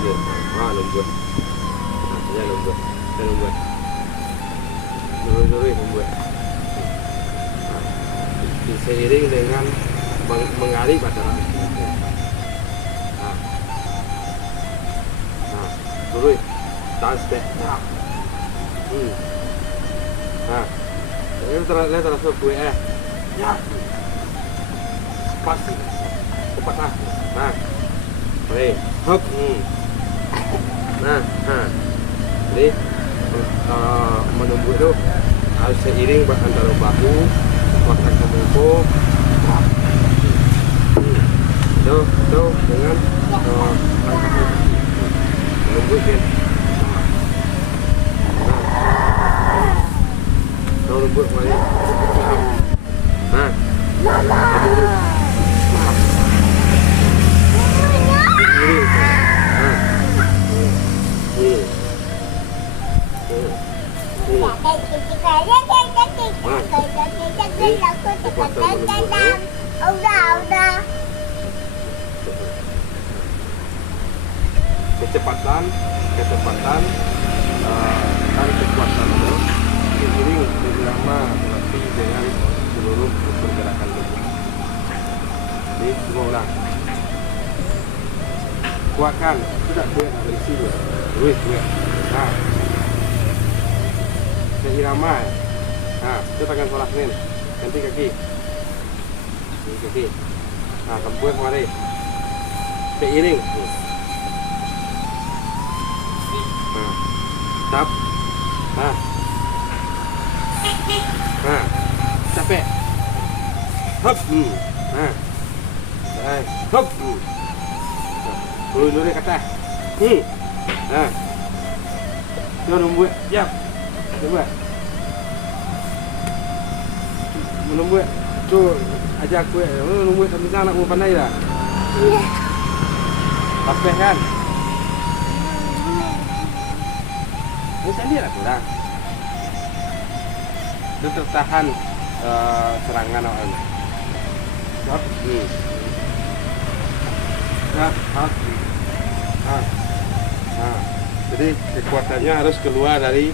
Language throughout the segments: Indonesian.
dia. Lembut. Ya lembut. Dia lembut. Lurus lembut. Seiring dengan mengali batara. Lurus. Tahan step. Ini terasa gue ya. Pasti. Cepat lah. Oke. Hop. Jadi menunggu itu harus seiring antara bahu, makan kemampu. Itu dengan langkah kaki. Menunggu kan. Lembut kembali. Kecepatan dan kekuatan itu seiring irama berlatih dengan seluruh pergerakan tubuh. Jadi semua ulang. Kuatkan, sudah gue dari sini. Gue. Seirama. Itu tangan sebelah kanan. Ganti kaki. Kempuan kemari. Seiring. Tap. Capek. Hop. Hop. Lurus kata. Coba nunggu. Siap. Coba. Menunggu. Tuh ajak gue. Nunggu sampai sana mau pandai dah. Capek kan? Ini saya lihat kurang. Itu tertahan serangan orang. Hop. Jadi kekuatannya harus keluar dari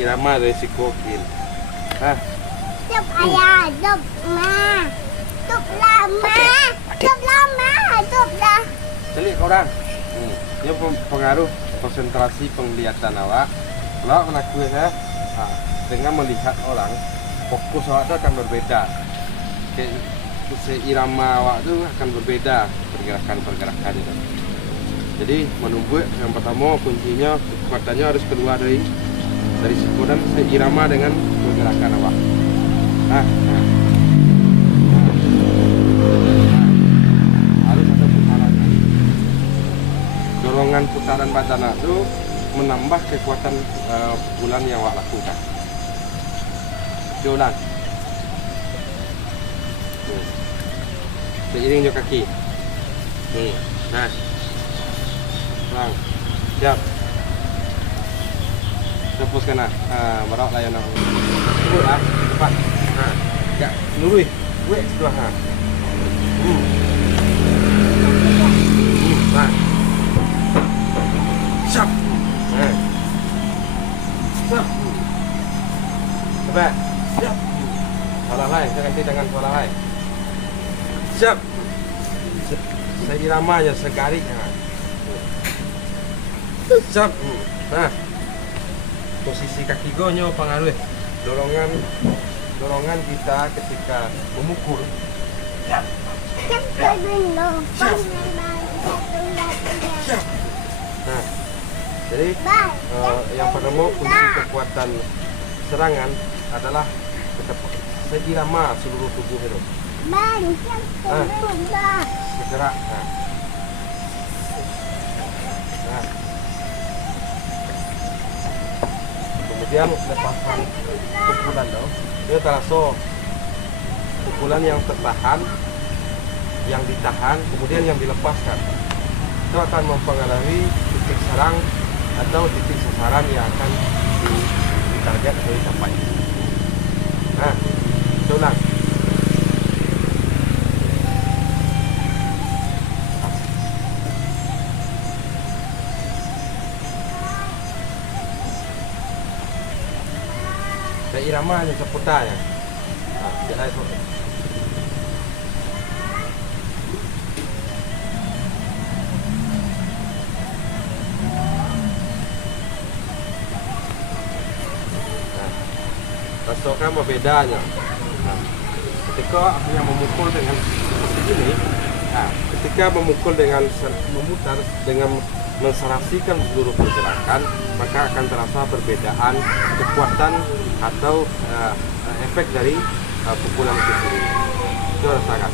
irama resiko kin. Jump ayah, jump ma, jump lama, jump dah. Jadi orang, dia pengaruh konsentrasi penglihatan awak. Kalau aku saya dengan melihat orang, fokus awak itu akan berbeda. Seirama awak itu akan berbeda pergerakan itu. Jadi menunggu yang pertama kuncinya kekuatannya harus keluar dari siku dan seirama dengan pergerakan awak. Harus ada putaran. Dorongan putaran badan itu menambah kekuatan pukulan yang awak lakukan. Ulang. Seiring juga kaki. Ulang. Siap. Tepuskan merok lah yang nak. Cepat. Ya, lurus. Wait, dua. Siap. Siap. Cepat. Siap. Salah lain, saya ganti dengan salah lain. Siap. Saya irama aja segarik. Siap. Posisi kaki gonyo pengaruh dorongan kita ketika memukul. Siap. Jadi yang pertama kunci kekuatan serangan adalah seirama seluruh tubuh itu. Segera. Kemudian lepaskan pukulan dong. Dia terasa pukulan yang tertahan, yang ditahan, kemudian yang dilepaskan. Itu akan mempengaruhi titik serang atau titik sasaran yang akan ditarget atau dicapai. Ulang. Seiramanya seputanya. Nah, jadi itu. Nah, rasakan bedanya. Nah, ketika yang memukul dengan seperti ini, nah, ketika memukul dengan memutar dengan menserasikan seluruh pergerakan, maka akan terasa perbedaan kekuatan atau efek dari pukulan itu sendiri. Itu rasakan.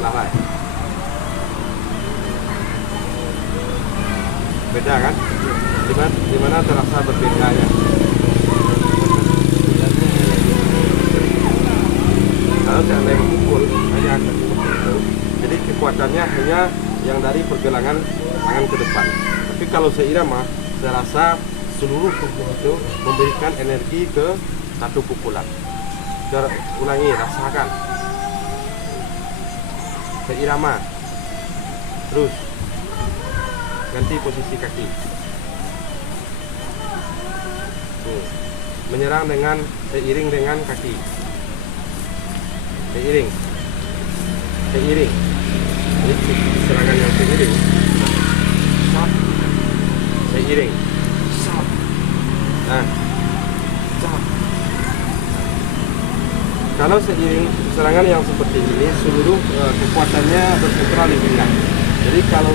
Ulang lagi. Beda kan? Dimana terasa berbedanya? Kalau seandainya memukul hanya akan seperti itu, jadi kekuatannya hanya yang dari pergelangan tangan ke depan. Tapi kalau seirama, saya rasa seluruh tubuh itu memberikan energi ke satu pukulan. Ulangi, rasakan. Seirama, terus ganti posisi kaki. Menyerang dengan seiring dengan kaki. Seiring. Jadi serangan yang seiring. Sap. Seiring. Sap. Nah. Sap. Kalau seiring serangan yang seperti ini, seluruh kekuatannya berputar di pinggang. Jadi kalau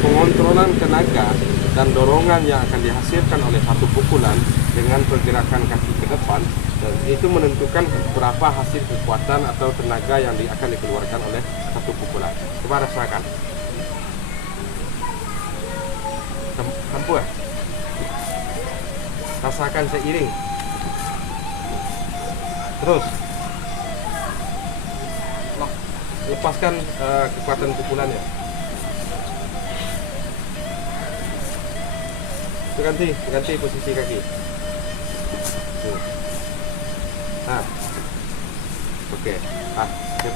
pengontrolan tenaga dan dorongan yang akan dihasilkan oleh satu pukulan dengan pergerakan kaki ke depan, dan itu menentukan berapa hasil kekuatan atau tenaga yang akan dikeluarkan oleh satu pukulan. Coba rasakan. Hampu ya? Rasakan seiring. Terus lepaskan kekuatan pukulannya. Ganti posisi kaki. Ah, oke. Sip.